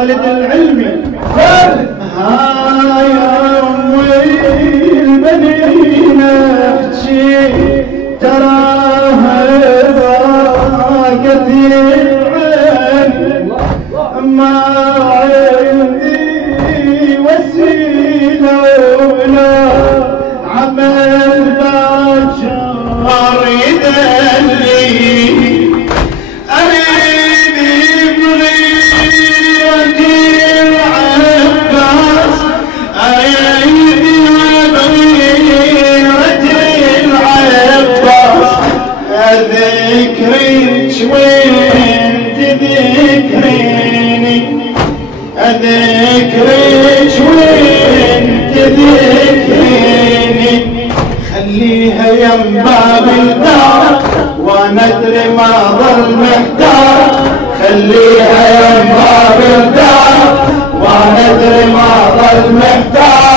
خالد العلمي ها يا أمي البنين احكي تراها ضاقت العين ما عندي وسيلة ولا عمل باجر يدلي أذكرك وين تذكريني أذكرك وين تذكريني خليها يم باب الدار وانا ادري ما ظل محتار خليها يم باب الدار وانا ادري ما ظل محتار